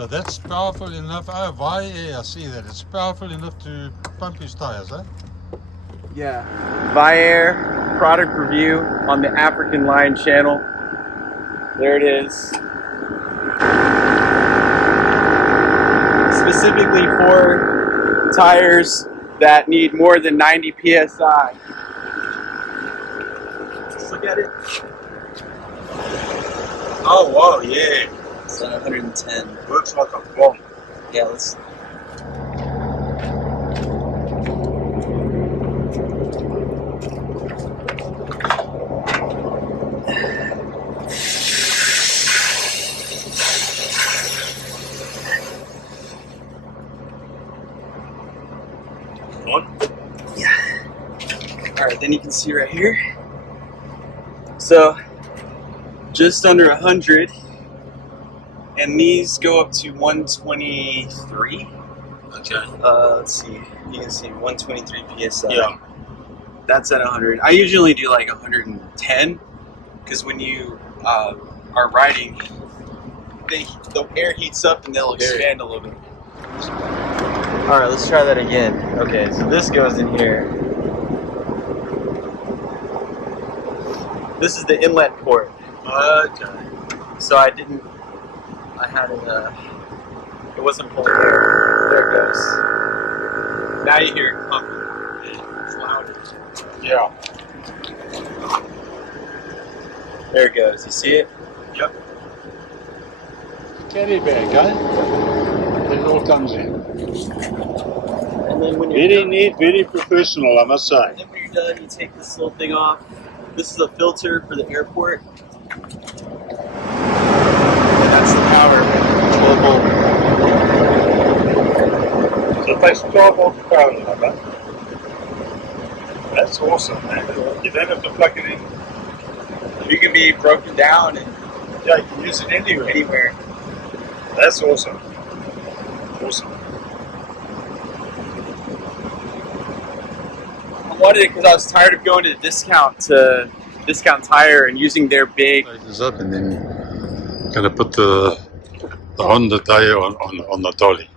So that's powerful enough. Oh, VIAIR, I see that. It's powerful enough to pump his tires, eh? Yeah. VIAIR product review on the African Lion channel. There it is. Specifically for tires that need more than 90 PSI. Let's look at it. Oh, wow, yeah. It's at 110. Works like a bomb. Yeah, let's. On? Yeah. Alright, then you can see right here. So, just under 100. And these go up to 123. Okay. Let's see. You can see 123 PSI. Yeah. That's at 100. I usually do like 110 because when you are riding, the air heats up and they'll expand a little bit. Alright, let's try that again. Okay, so this goes in here. This is the inlet port. Okay. So I had it, it wasn't pulling air. There it goes. Now you hear it pumping. It's louder. Yeah. There it goes. You see it? Yep. Carry bag, eh? It all comes in. And then when you're Very done, neat, very professional, I must say. and then when you're done, you take this little thing off. This is a filter for the airport. And that's the power. 12 volt. So it takes 12 volts of power like that. That's awesome, man. You don't have to plug it in. You can be broken down and Yeah, you can use it anywhere. That's awesome. Awesome. I wanted it because I was tired of going to Discount Tire and using their big. Take this up and then gonna put the Honda tire on the dolly.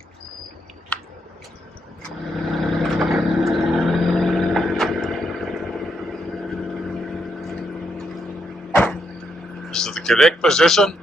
Is it the correct position?